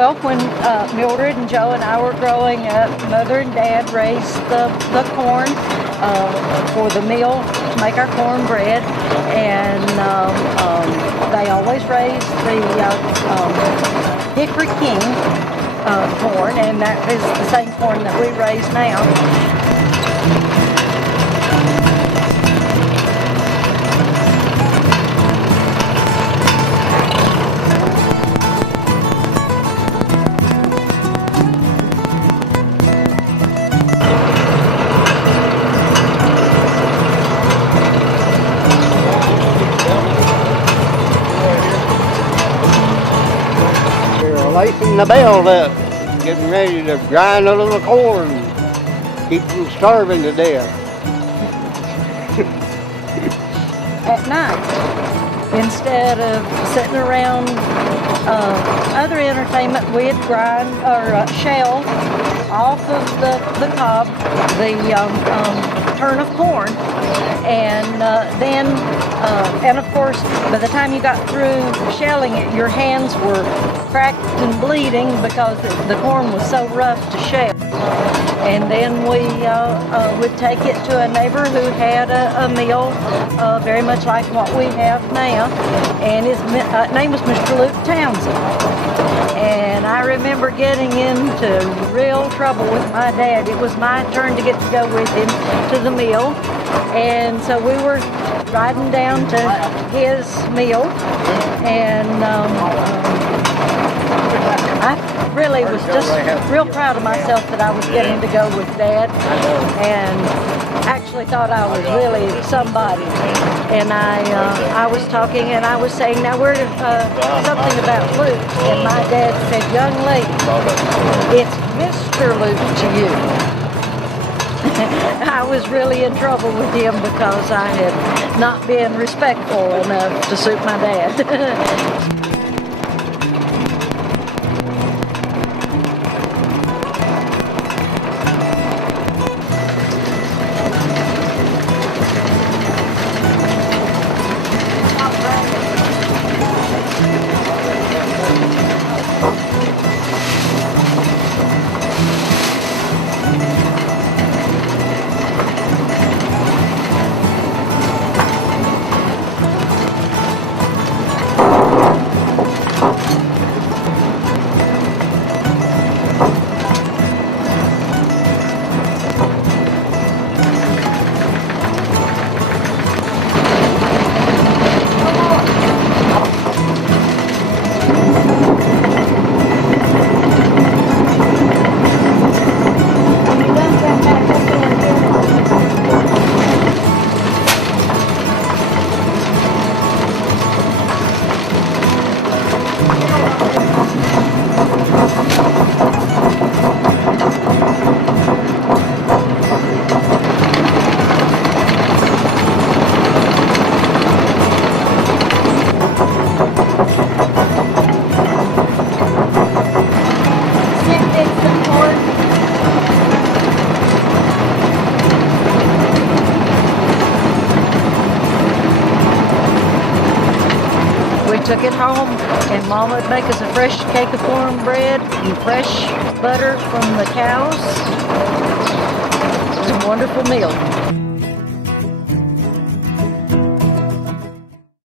Well, when Mildred and Joe and I were growing up, Mother and Dad raised the corn for the meal to make our cornbread, and they always raised the Hickory King corn, and that is the same corn that we raise now. Lacing the belt up, getting ready to grind a little corn, keep from starving to death. At night, instead of sitting around other entertainment, we'd grind or shell off of the cob the turn of corn, and then and of course by the time you got through shelling it, your hands were cracked and bleeding because the corn was so rough to shell. And then we would take it to a neighbor who had a mill very much like what we have now, and his name was Mr. Luke Townsend. And I remember getting into real trouble with my dad. It was my turn to get to go with him to the mill, and so we were riding down to his mill, and I really was just real proud of myself that I was getting to go with Dad, and actually thought I was really somebody. And I was talking and I was saying, now we're something about Luke, and my dad said, young lady, it's Mr. Luke to you. I was really in trouble with him because I had not been respectful enough to suit my dad. Took it home, and Mom would make us a fresh cake of cornbread and fresh butter from the cows. It was a wonderful meal.